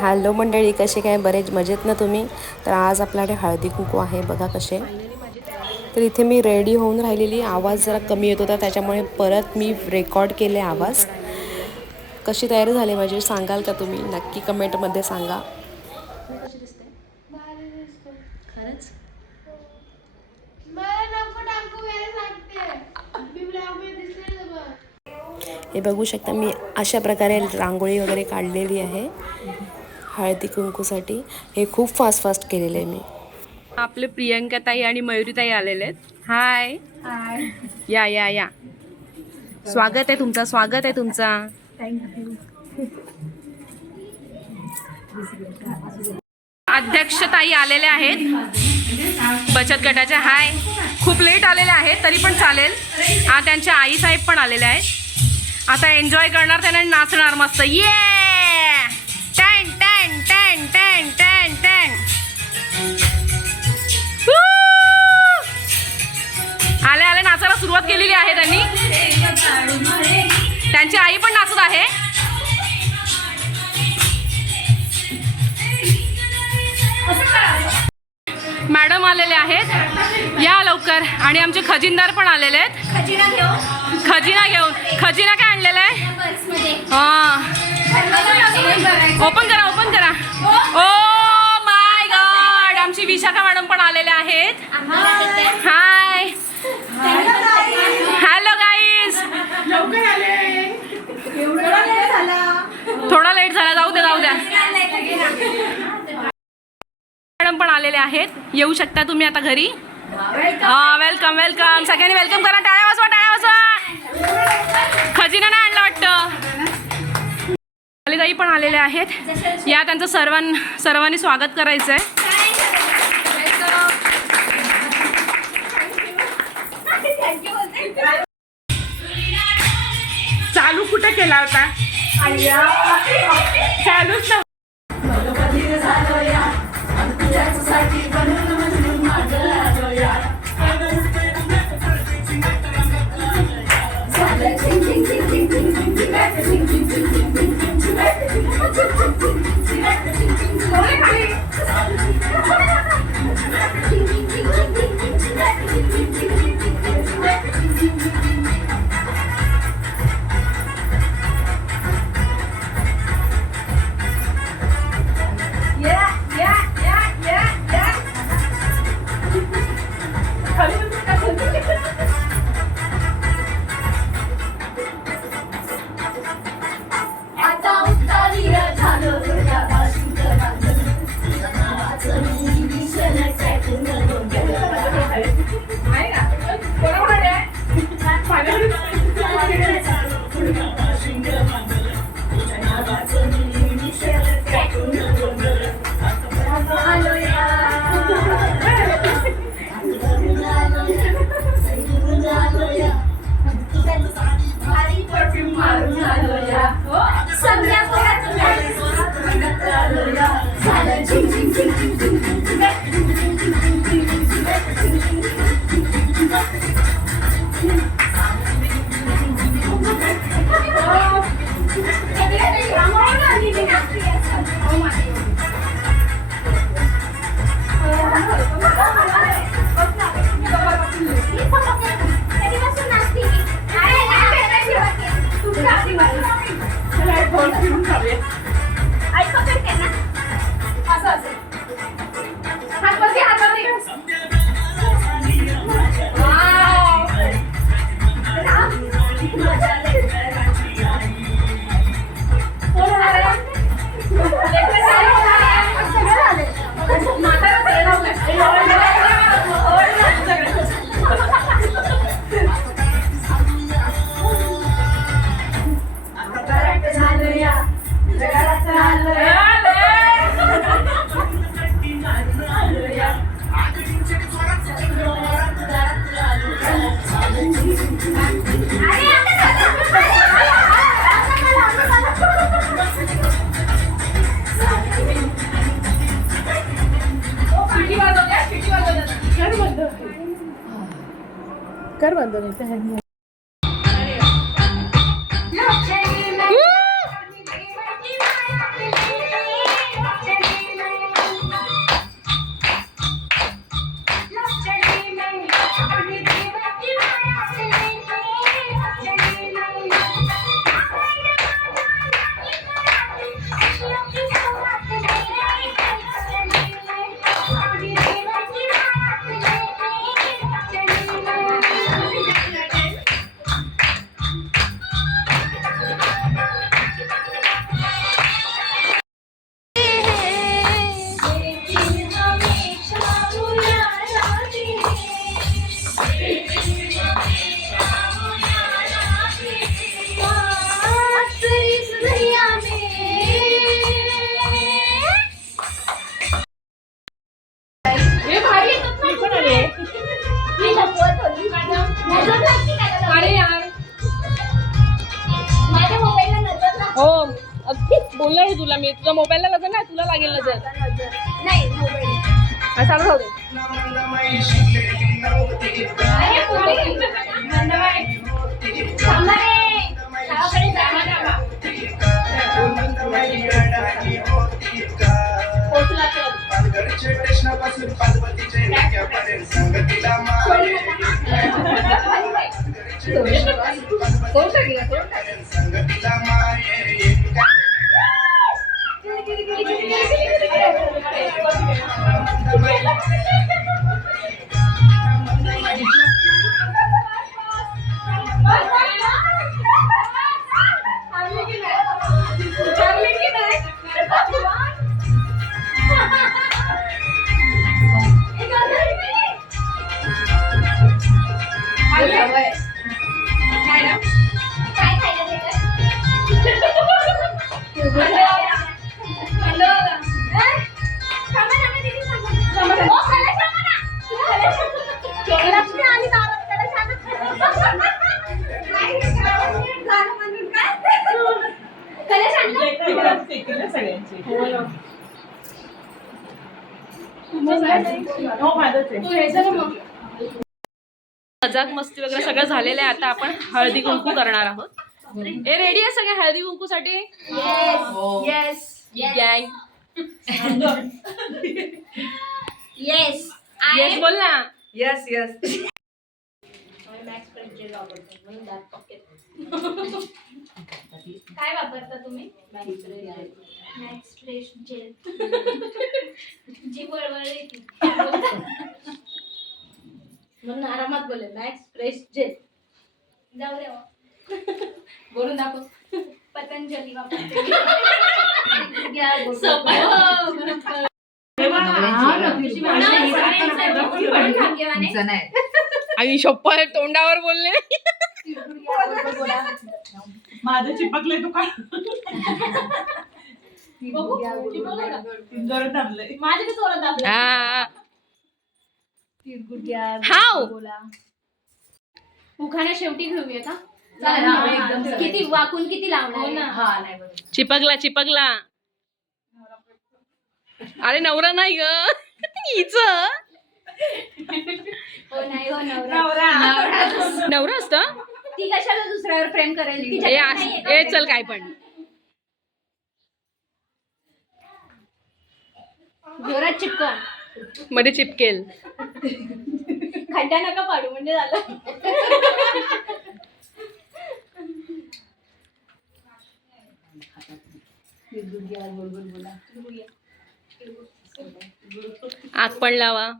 Hello मंडळी, कसे काय? बरेच मजेत ना तुम्ही? तर आज आपल्याकडे हळदी कुंकू आहे, बघा कसे. तर इथे मी रेडी होऊन राहिलेली. आवाज जरा कमी येत होता, त्याच्यामुळे परत मी रेकॉर्ड केले आवाज. कशी तयारी झाली माझी सांगाल का तुम्ही? नक्की कमेंटमध्ये सांगा. कशी दिसते? खरंच हे बघू शकता, मी अशा प्रकारे रांगोळी वगैरे काढलेली आहे हळदी कुंकूसाठी. हे खूप फास्ट केलेलं आहे मी. आपले प्रियंका ताई आणि मयुरी ताई आलेले आहेत. हाय हाय. या या या, स्वागत आहे तुमचा, स्वागत आहे तुमचा. थँक्यू. अध्यक्ष ताई आलेले आहेत बचत गटाच्या. हाय, खूप लेट आलेले आहेत तरी पण चालेल. त्यांच्या आई साहेब पण आलेले आहेत. आता एन्जॉय करणार, त्यांना नाचणार मस्त. ये टॅन टॅन टॅन टॅन टॅन टॅन. आले आले नाचायला सुरुवात केलेली आहे त्यांनी. त्यांची आई पण नाचत आहे. मॅडम आलेले आहेत, या लवकर. आणि आमचे खजिनदार पण आलेले आहेत. खजिना घेऊन. खजिना काय आणलेला आहे? हां, ओपन करा, ओपन करा. ओ माय गॉड, आमची विशाखा मॅडम पण आलेले आहेत. हाय, हॅलो गाईज. थोडा लेट झाला, जाऊ द्या जाऊ द्या. मॅडम पण आलेले आहेत, येऊ शकता तुम्ही आता घरी. वेलकम वेलकम, सगळ्यांनी वेलकम करा. टाळ्या वाजवा, टाळ्या वाजवा. खजिना नाही आणला वाटतं. ताई पण आलेले आहेत. या, त्यांचं सर्वांनी स्वागत करायचं आहे. चालू कुठे केला होता? चालूच ना. कर बंद. अरे यार माझ्या मोबाईलला नजर लागते. हो अगदीच बोलणार आहे तुला मी. तुझ्या मोबाईलला नजर नाही, तुला लागेल नजर. नाही मोबाईल. चालू राहू दे. अरे पुढे. थांबा रे. गावाकडे जा. पोचला तर. मजाक मस्ती वगैरे सगळं झालेलं आहे. आता आपण हळदी कुंकू करणार आहोत. ए रेडी आहे सगळे हळदी कुंकू साठी? येस गँग येस येस बोल ना. Yes yes. काय वापरता तुम्ही? Max Fresh gel. जी वळवळ येते म्हणून आरामात बोले. Max Fresh gel. जाऊ दे बोलून दाखव. पतंजली वापरते. आई शप्पथ तोंडावर बोलले. माझं चिपकलंय तू काय जोरात दाबलंय. माझे चोरत दाबले. हाव उखाणा शेवटी घेऊया का? एकदम किती वाकून किती लावणार? हा नाही बरोबर. चिपकला चिपकला. अरे नवरा नाही ग हिच. हो नाही हो नवरा. नवरा असत. ती कशाला दुसऱ्यावर प्रेम करेल? ए चल काय पण जोरात चिपकन मध्ये चिपकेल. खड्डा नका पाडू म्हणजे झालं. आग पण लावा.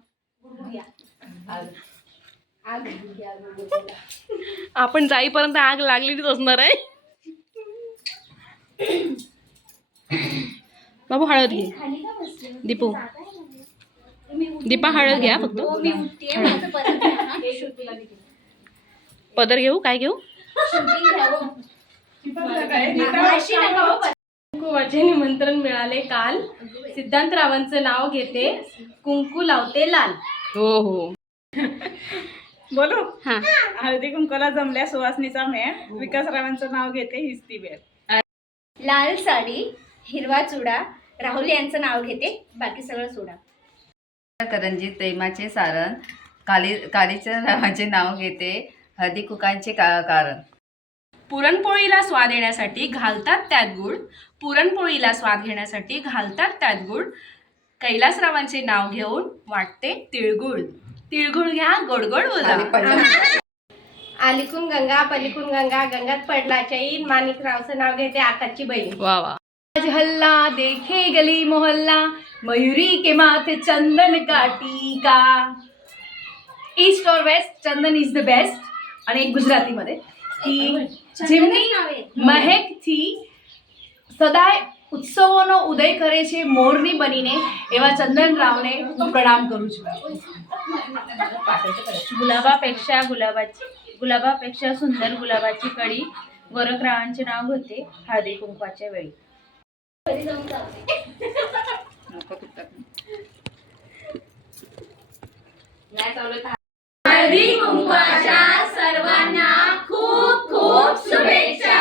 आपण जाईपर्यंत आग लागलेलीच असणार आहे. बाबू हळद घे. खाली का बसले? दीपू मी उठते. दीपा हळद घ्या फक्त. हो, मी उठते. माझं परत घ्या ना. हे शूटिंगला घेते. पदर घेऊ काय घेऊ? शूटिंग घ्या हो. अशी नका हो. कुंकुवाचे निमंत्रण मिळाले काल. सिद्धांतरावांचं नाव घेते, कुंकू लावते लाल. हो हो बोलू. हा. हळदी कुंकूला जमल्या सुवासनीचा मेळ. विकासरावांचं नाव घेते हीच ती वेळ. लाल साडी, हिरवा चुडा. राहुल यांचं नाव घेते, बाकी सगळं सोडा. करंजी प्रेमाचे सारण. कालीच्या रावाचे नाव घेते, हळदी कुंकांचे कारण. पुरणपोळीला स्वाद येण्यासाठी घालतात त्यात गुळ. पुरणपोळीला स्वाद घेण्यासाठी घालतात त्यात गुळ. कैलासरावांचे नाव घेऊन वाटते तिळगुळ. तिळगुळ घ्या गोड गोड बोला. आलीकून गंगा पलीकून गंगा, गंगात पडला चैन. माणिकरावचं नाव घेते, आकाशची बहीण. वा वा. आज हल्ला देखे गली मोहल्ला, मयूरी के माथे चंदन का टीका. East or west chandan is the best. आणि एक गुजरातीमध्ये की જેમની મહેકથી સદાય ઉત્સવોનો ઉદય કરે છે મોરની બનીને, એવા ચંદનરાવને હું પ્રણામ કરું છું. गुलाबापेक्षा सुंदर गुलाबाची कळी. गोरखरावांचे नाव होते हळदी कुंकवाच्या वेळी. हळदी कुंकवाच्या सर्वांना खूप खूप शुभेच्छा.